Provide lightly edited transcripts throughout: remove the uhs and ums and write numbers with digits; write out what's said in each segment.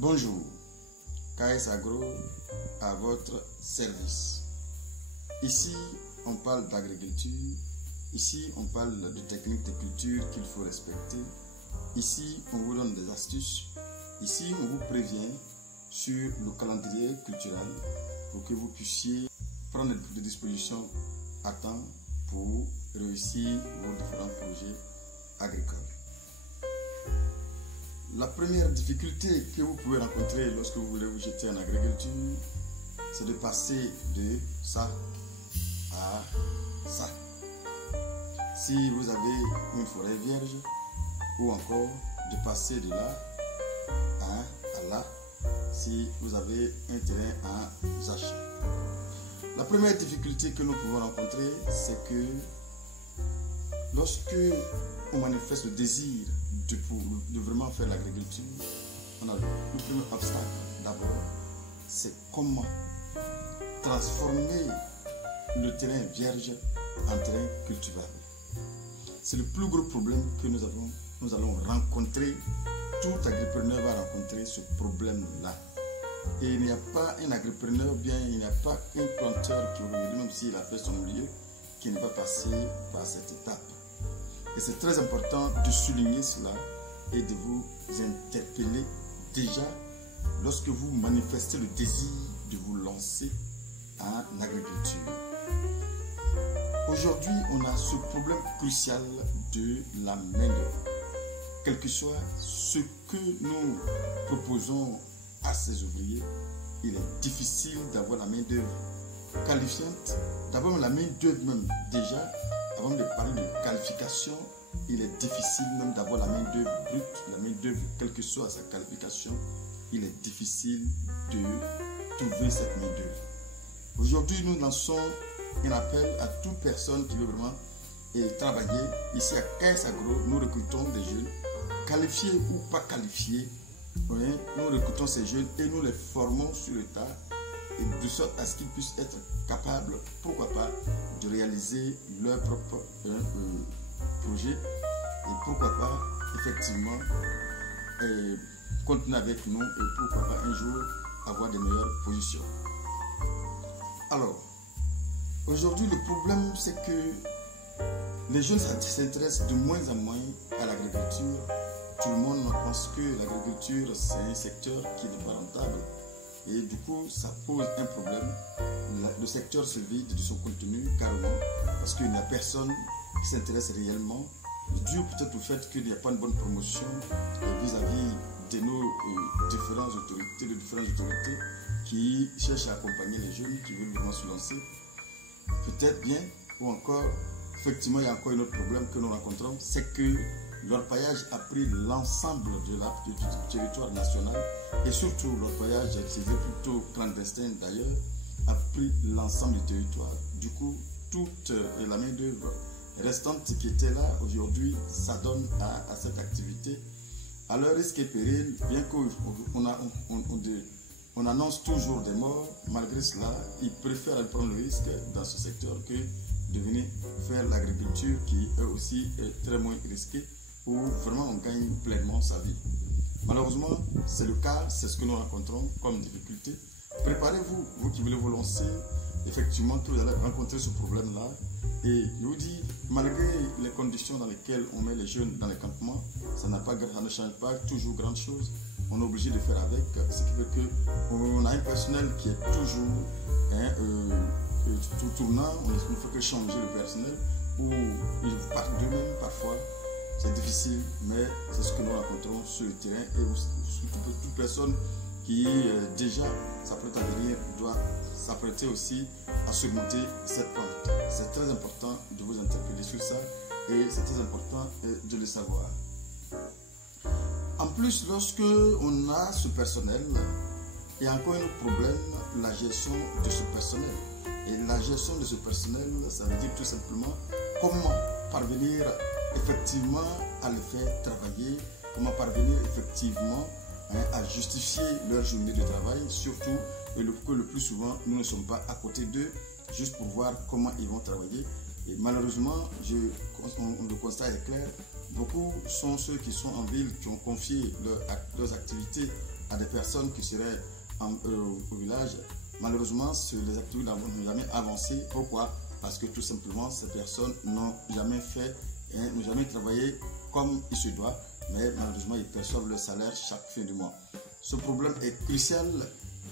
Bonjour, KS Agro à votre service. Ici, on parle d'agriculture. Ici, on parle de techniques de culture qu'il faut respecter. Ici, on vous donne des astuces. Ici, on vous prévient sur le calendrier culturel pour que vous puissiez prendre des dispositions à temps pour réussir vos différents projets agricoles. La première difficulté que vous pouvez rencontrer lorsque vous voulez vous jeter en agriculture, c'est de passer de ça à ça. Si vous avez une forêt vierge, ou encore de passer de là à là, si vous avez un terrain en jachère. La première difficulté que nous pouvons rencontrer, c'est que lorsque on manifeste le désir de vraiment faire l'agriculture, on a le premier obstacle d'abord, c'est comment transformer le terrain vierge en terrain cultivable. C'est le plus gros problème que nous allons rencontrer. Tout agripreneur va rencontrer ce problème-là. Et il n'y a pas un agripreneur, bien il n'y a pas qu'un planteur qui aujourd'hui, même s'il a fait son milieu, qui ne va passer par cette étape. Et c'est très important de souligner cela et de vous interpeller déjà lorsque vous manifestez le désir de vous lancer en agriculture. Aujourd'hui, on a ce problème crucial de la main-d'œuvre. Quel que soit ce que nous proposons à ces ouvriers, il est difficile d'avoir la main-d'œuvre qualifiante. D'abord, la main-d'œuvre même, déjà, avant de parler de qualification, il est difficile même d'avoir la main-d'œuvre brute, la main-d'œuvre, quelle que soit sa qualification, il est difficile de trouver cette main-d'œuvre. Aujourd'hui, nous lançons un appel à toute personne qui veut vraiment travailler. Ici à KS Agro, nous recrutons des jeunes, qualifiés ou pas qualifiés. Nous recrutons ces jeunes et nous les formons sur le tas, et de sorte à ce qu'ils puissent être capables, pourquoi pas, de réaliser leur propre projet et pourquoi pas, effectivement, continuer avec nous et pourquoi pas un jour avoir de meilleures positions. Alors, aujourd'hui, le problème, c'est que les jeunes s'intéressent de moins en moins à l'agriculture. Tout le monde pense que l'agriculture, c'est un secteur qui n'est pas rentable. Et du coup, ça pose un problème. Le secteur se vide de son contenu, carrément, parce qu'il n'y a personne qui s'intéresse réellement, dû peut-être au fait qu'il n'y a pas une bonne promotion vis-à-vis de nos différentes autorités qui cherchent à accompagner les jeunes qui veulent vraiment se lancer. Peut-être bien, ou encore, effectivement, il y a encore un autre problème que nous rencontrons, c'est que l'orpaillage a pris l'ensemble du territoire national et surtout l'orpaillage, c'est plutôt clandestin d'ailleurs, a pris l'ensemble du territoire. Du coup, toute la main-d'œuvre restante qui était là aujourd'hui s'adonne à cette activité. À leur risque et péril, bien qu'on annonce toujours des morts, malgré cela, ils préfèrent prendre le risque dans ce secteur que de venir faire l'agriculture qui est aussi très moins risquée, où vraiment on gagne pleinement sa vie. Malheureusement, c'est le cas, c'est ce que nous rencontrons comme difficulté. Préparez-vous, vous qui voulez vous lancer, effectivement, que vous allez rencontrer ce problème-là. Et je vous dis, malgré les conditions dans lesquelles on met les jeunes dans les campements, ça ne change pas toujours grande chose. On est obligé de faire avec, ce qui fait qu'on a un personnel qui est toujours tout tournant, on ne fait que changer le personnel, ou ils partent d'eux-mêmes parfois. C'est difficile, mais c'est ce que nous rencontrons sur le terrain et toute personne qui déjà s'apprête à venir doit s'apprêter aussi à surmonter cette pente. C'est très important de vous interpeller sur ça et c'est très important de le savoir. En plus, lorsque on a ce personnel, il y a encore un autre problème, la gestion de ce personnel. Et la gestion de ce personnel, ça veut dire tout simplement comment parvenir effectivement à les faire travailler, comment parvenir effectivement à justifier leur journée de travail, surtout que le plus souvent nous ne sommes pas à côté d'eux juste pour voir comment ils vont travailler. Et malheureusement, le constat est clair, beaucoup sont ceux qui sont en ville, qui ont confié leurs activités à des personnes qui seraient au village, malheureusement, les activités n'ont jamais avancé. Pourquoi? Parce que tout simplement, ces personnes n'ont jamais fait, n'ont jamais travaillé comme il se doit, mais malheureusement, ils perçoivent leur salaire chaque fin du mois. Ce problème est crucial,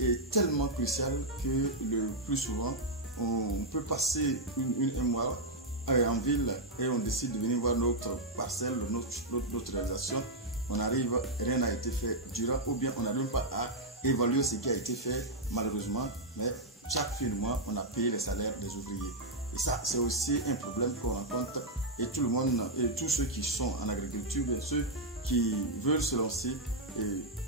est tellement crucial que le plus souvent, on peut passer un mois en ville et on décide de venir voir notre parcelle, notre réalisation. On arrive, rien n'a été fait durant, ou bien on n'arrive pas à évaluer ce qui a été fait malheureusement, mais chaque fin du mois, on a payé les salaires des ouvriers. Et ça, c'est aussi un problème qu'on rencontre, et tout le monde, et tous ceux qui sont en agriculture, et ceux qui veulent se lancer,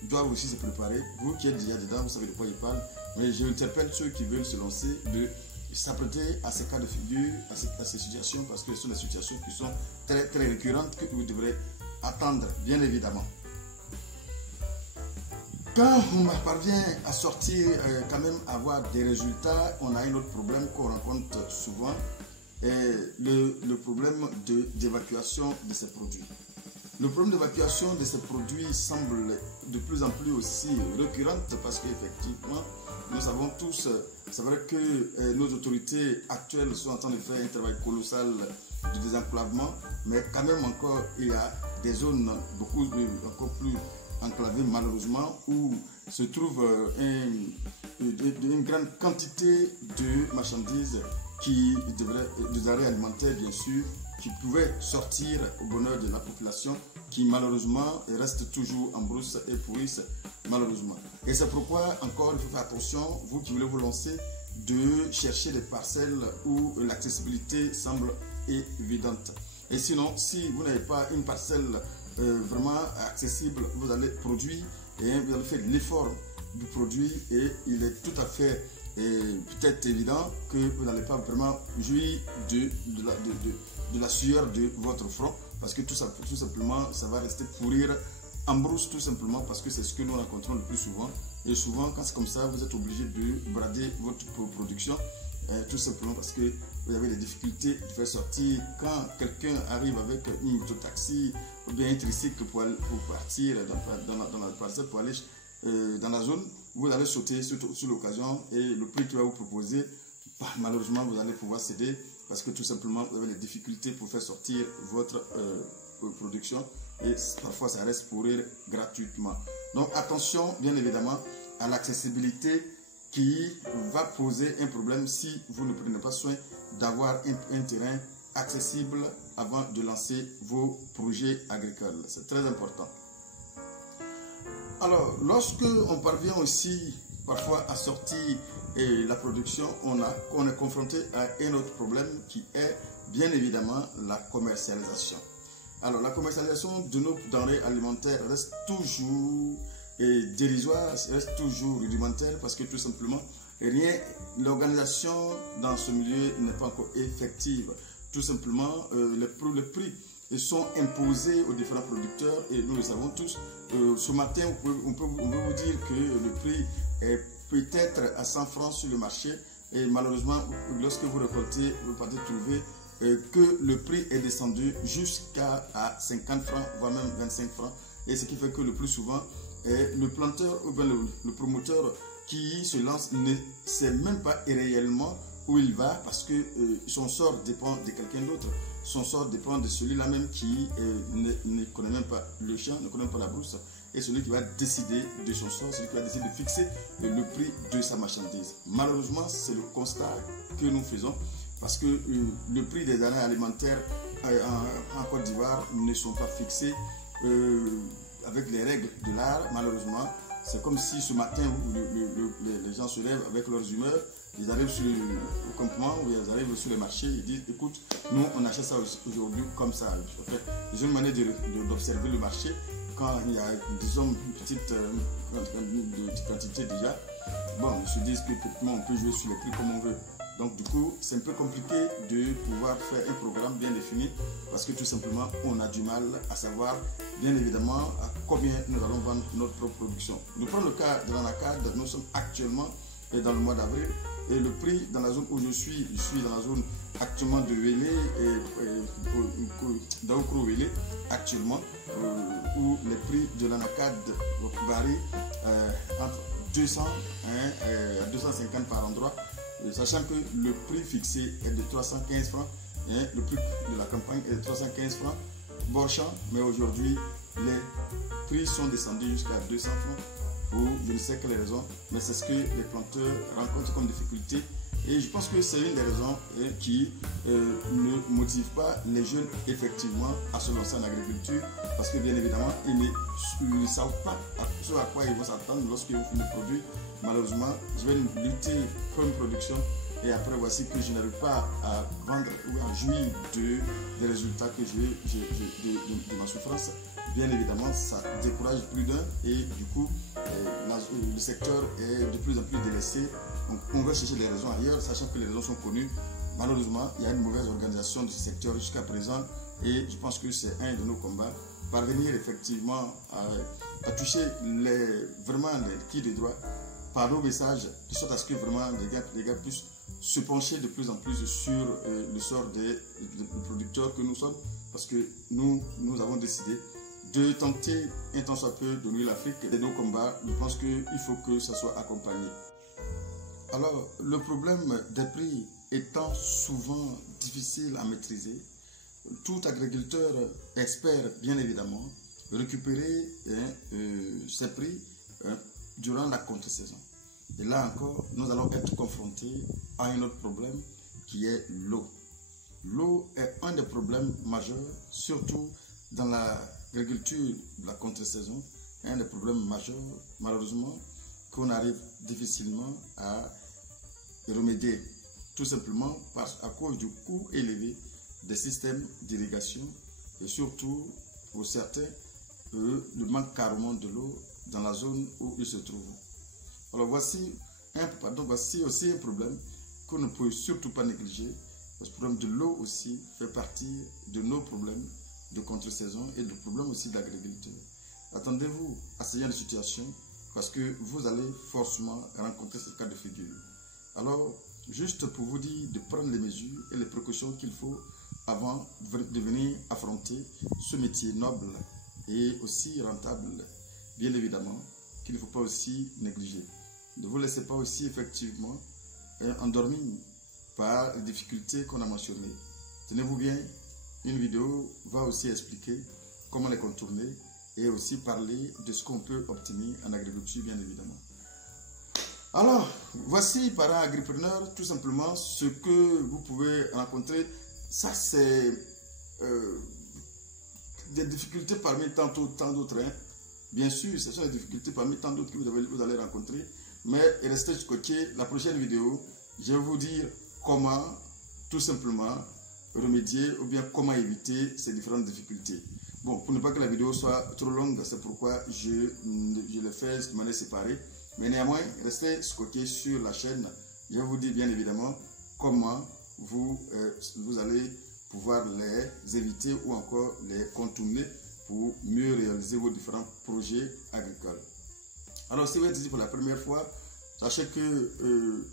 doivent aussi se préparer. Vous qui êtes déjà dedans, vous savez de quoi il parle, mais je interpelle ceux qui veulent se lancer de s'apprêter à ces cas de figure, à ces situations, parce que ce sont des situations qui sont très, très récurrentes que vous devrez attendre, bien évidemment. Quand on parvient à sortir, quand même avoir des résultats, on a un autre problème qu'on rencontre souvent, le problème d'évacuation de ces produits. Le problème d'évacuation de ces produits semble de plus en plus aussi récurrent parce qu'effectivement, nous savons tous, c'est vrai que nos autorités actuelles sont en train de faire un travail colossal de désenclavement, mais quand même encore, il y a des zones encore plus enclavées malheureusement où se trouve une grande quantité de marchandises des denrées alimentaires bien sûr, qui pouvaient sortir au bonheur de la population, qui malheureusement restent toujours en brousse et pourrissent malheureusement. Et c'est pourquoi encore il faut faire attention, vous qui voulez vous lancer, de chercher des parcelles où l'accessibilité semble évidente. Et sinon, si vous n'avez pas une parcelle vraiment accessible, vous allez produire et vous allez faire l'effort du produit et il est tout à fait peut-être évident que vous n'allez pas vraiment jouir de la sueur de votre front parce que tout simplement ça va rester pourrir en brousse tout simplement parce que c'est ce que nous rencontrons le plus souvent et souvent quand c'est comme ça vous êtes obligé de brader votre production tout simplement parce que vous avez des difficultés de faire sortir quand quelqu'un arrive avec une mototaxi ou bien un tricycle pour partir dans la parcelle pour aller dans la zone, vous allez sauter sur l'occasion et le prix qu'il va vous proposer, malheureusement vous allez pouvoir céder parce que tout simplement vous avez des difficultés pour faire sortir votre production et parfois ça reste pourrir gratuitement. Donc attention bien évidemment à l'accessibilité qui va poser un problème si vous ne prenez pas soin d'avoir un terrain accessible avant de lancer vos projets agricoles. C'est très important. Alors, lorsque on parvient aussi parfois à sortir la production, on est confronté à un autre problème qui est bien évidemment la commercialisation. Alors, la commercialisation de nos denrées alimentaires reste toujours dérisoire, reste toujours rudimentaire parce que tout simplement, l'organisation dans ce milieu n'est pas encore effective. Tout simplement, les prix sont imposés aux différents producteurs et nous le savons tous. Ce matin, on peut vous dire que le prix est peut-être à 100 francs sur le marché et malheureusement, lorsque vous récoltez, vous pouvez trouver que le prix est descendu jusqu'à 50 francs, voire même 25 francs. Et ce qui fait que le plus souvent, le planteur ou bien le promoteur qui se lance ne sait même pas réellement où il va parce que son sort dépend de quelqu'un d'autre. Son sort dépend de celui-là même qui ne connaît même pas le champ, ne connaît pas la brousse. Et celui qui va décider de son sort, celui qui va décider de fixer le prix de sa marchandise. Malheureusement, c'est le constat que nous faisons parce que le prix des denrées alimentaires en Côte d'Ivoire ne sont pas fixés avec les règles de l'art. Malheureusement, c'est comme si ce matin, les gens se lèvent avec leurs humeurs. Ils arrivent sur le campement ou ils arrivent sur les marchés, ils disent écoute, nous on achète ça aujourd'hui comme ça. En fait, j'ai une manière d'observer le marché quand il y a, disons, une petite quantité déjà. Bon, ils se disent que on peut jouer sur les prix comme on veut. Donc du coup, c'est un peu compliqué de pouvoir faire un programme bien défini parce que tout simplement, on a du mal à savoir, bien évidemment, à combien nous allons vendre notre propre production. Nous prenons le cas de l'anacarde, nous sommes actuellement dans le mois d'avril. Et le prix dans la zone où je suis dans la zone actuellement de Wélé et d'Aokro-Wélé actuellement, où les prix de l'anacade varient entre 200 à 250 par endroit, sachant que le prix fixé est de 315 francs, le prix de la campagne est de 315 francs, Borchamp, mais aujourd'hui les prix sont descendus jusqu'à 200 francs pour je ne sais quelle raison, mais c'est ce que les planteurs rencontrent comme difficulté. Et je pense que c'est une des raisons qui ne motive pas les jeunes effectivement à se lancer en agriculture, parce que bien évidemment, ils ne savent pas ce à quoi ils vont s'attendre lorsqu'ils vont finir le produit. Malheureusement, je vais lutter pour une production et après voici que je n'arrive pas à vendre ou à jouir des résultats que j'ai de ma souffrance. Bien évidemment, ça décourage plus d'un et du coup, le secteur est de plus en plus délaissé. Donc, on va chercher les raisons ailleurs, sachant que les raisons sont connues. Malheureusement, il y a une mauvaise organisation de ce secteur jusqu'à présent et je pense que c'est un de nos combats. Parvenir effectivement à toucher vraiment les qui de droit par nos messages, de sorte à ce que vraiment les gars puissent se pencher de plus en plus sur le sort des producteurs que nous sommes, parce que nous avons décidé de tenter un tant soit peu de nourrir l'Afrique. De nos combats, je pense qu'il faut que ça soit accompagné. Alors, le problème des prix étant souvent difficile à maîtriser, tout agriculteur espère bien évidemment récupérer ses prix durant la contre-saison. Et là encore, nous allons être confrontés à un autre problème qui est l'eau. L'eau est un des problèmes majeurs, surtout dans l'agriculture de la contre-saison, un des problèmes majeurs, malheureusement, qu'on arrive difficilement à remédier, tout simplement à cause du coût élevé des systèmes d'irrigation et surtout, pour certains, le manque carrément de l'eau dans la zone où ils se trouvent. Alors voici aussi un problème qu'on ne peut surtout pas négliger. Le problème de l'eau aussi fait partie de nos problèmes de contre-saison et de problèmes aussi d'agriculture. Attendez-vous à ce genre de situation parce que vous allez forcément rencontrer ce cas de figure. Alors, juste pour vous dire de prendre les mesures et les précautions qu'il faut avant de venir affronter ce métier noble et aussi rentable, bien évidemment, qu'il ne faut pas aussi négliger. Ne vous laissez pas aussi effectivement endormi par les difficultés qu'on a mentionnées. Tenez-vous bien, une vidéo va aussi expliquer comment les contourner et aussi parler de ce qu'on peut obtenir en agriculture, bien évidemment. Alors, voici, parents agripreneurs, tout simplement ce que vous pouvez rencontrer. Ça, c'est des difficultés parmi tant d'autres. Hein. Bien sûr, ce sont des difficultés parmi tant d'autres que vous allez rencontrer. Mais restez scotchés. La prochaine vidéo, je vais vous dire comment, tout simplement, remédier ou bien comment éviter ces différentes difficultés. Bon, pour ne pas que la vidéo soit trop longue, c'est pourquoi je le fais de manière séparée. Mais néanmoins, restez scotchés sur la chaîne. Je vais vous dire bien évidemment comment vous allez pouvoir les éviter ou encore les contourner pour mieux réaliser vos différents projets agricoles. Alors, si vous êtes ici pour la première fois, sachez que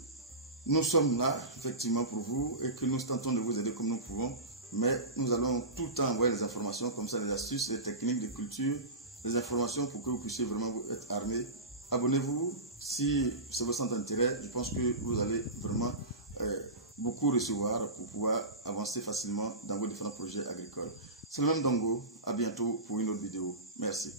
nous sommes là effectivement pour vous et que nous tentons de vous aider comme nous pouvons. Mais nous allons tout le temps envoyer les informations comme ça, les astuces, les techniques de culture, les informations pour que vous puissiez vraiment être armés. Abonnez-vous si c'est votre centre d'intérêt. Je pense que vous allez vraiment beaucoup recevoir pour pouvoir avancer facilement dans vos différents projets agricoles. C'est le même Dongo. À bientôt pour une autre vidéo. Merci.